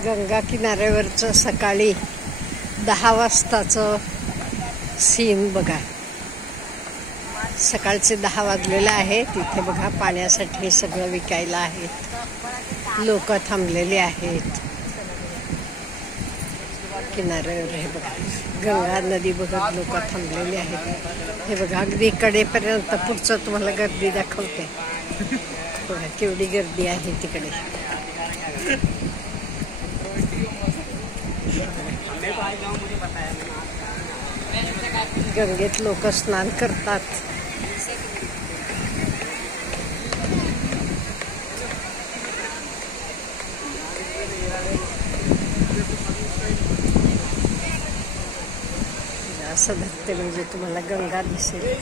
गंगा किनाऱ्यावरचं सकाळी 10 वाजताचं सीन बघा. सकाळचे 10 वाजलेले आहे. तिथे बघा पाण्यासाठी सगळं विकायला आहेत. लोक थांबलेली आहेत किनाऱ्यावर. हे बघा गंगा नदी बघत लोक थांबलेली आहेत. हे बघा अगदी कडेपर्यंत पुढचं तुम्हाला गर्दी दाखवते. बघा केवढी गर्दी आहे तिकडे. गंगेत लोक स्नान करतात. असं धरते म्हणजे तुम्हाला गंगा दिसेल.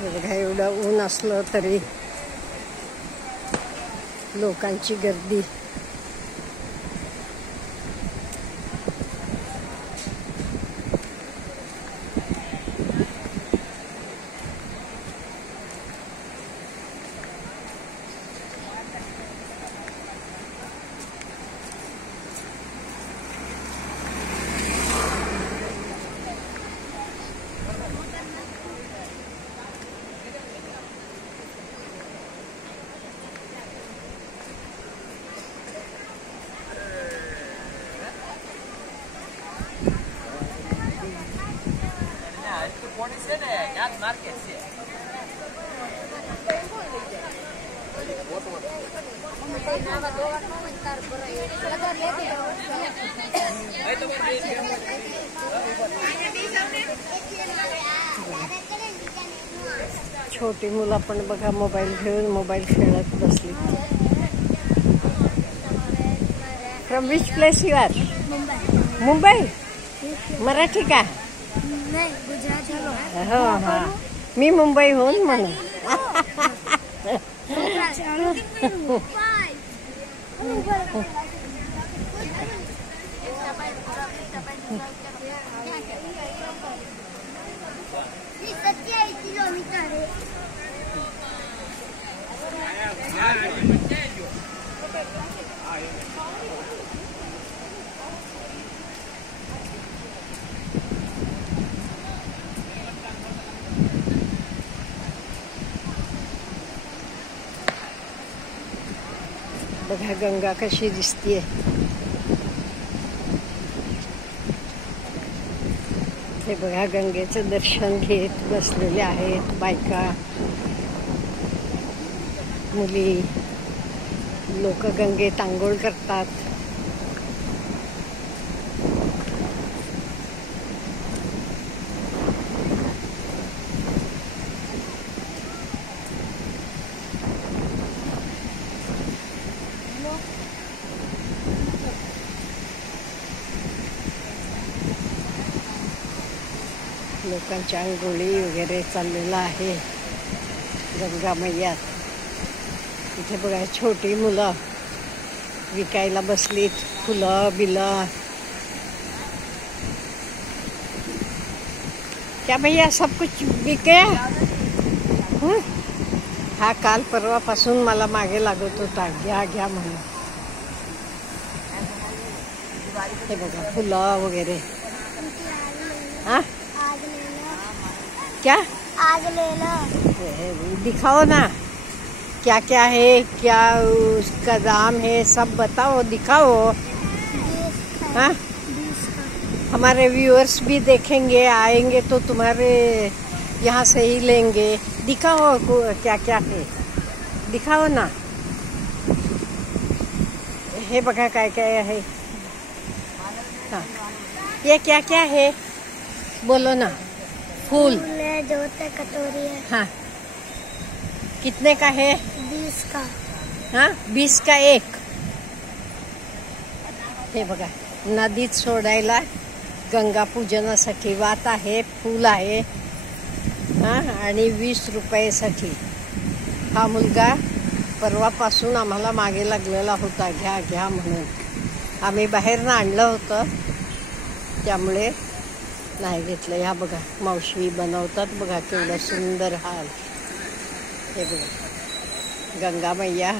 बघा एवढं ऊन असलं तरी लोकांची गर्दी. छोटी मुलं पण बघा मोबाईल घेऊन मोबाईल खेळत बसली. From which place you are? Mumbai. Marathi का? हो हा मी मुंबईहून म्हणून. बघा गंगा कशी दिसतीये. हे बघा गंगेचं दर्शन घेत बसलेले आहेत बायका, मुली. लोक गंगेत आंघोळ करतात. लोकांच्या आंघोळी वगैरे चाललेलं आहे गंगा मैयात. इथे बघा छोटी मुलं विकायला बसलीत. फुलं बिलं. क्या भैया सब कुछ बिके? हा काल परवापासून मला मागे लागत होता घ्या घ्या म्हणून. हे बघा फुलं वगैरे. हाँ क्या? आज ले लो. दिखाओ ना क्या क्या है, क्या उसका दाम है, सब बताओ दिखाओ. हाँ हमारे व्यूअर्स भी देखेंगे, आएंगे तो तुम्हारे यहाँ से ही लेंगे. दिखाओ क्या क्या है, दिखाओ ना. हे बघा काय काय आहे. हाँ ये क्या क्या है बोलो ना. फूल जोते कटोरी है. हाँ कितने का है? 20 का. हाँ 20 का एक. हे बघा, नदीत सोडायला गंगा पूजनासाठी वात आहे, फूल आहे हां. आणि 20 रुपयासाठी हा मुलगा परवापासून आम्हाला मागे लागलेला होता, घ्या घ्या म्हणून. आम्ही बाहेरनं आणलं होतं त्यामुळे नाही घेतलं. ह्या बघा मावशी बनवतात बघा, केवढं सुंदर हाल. हे बघा गंगा मैया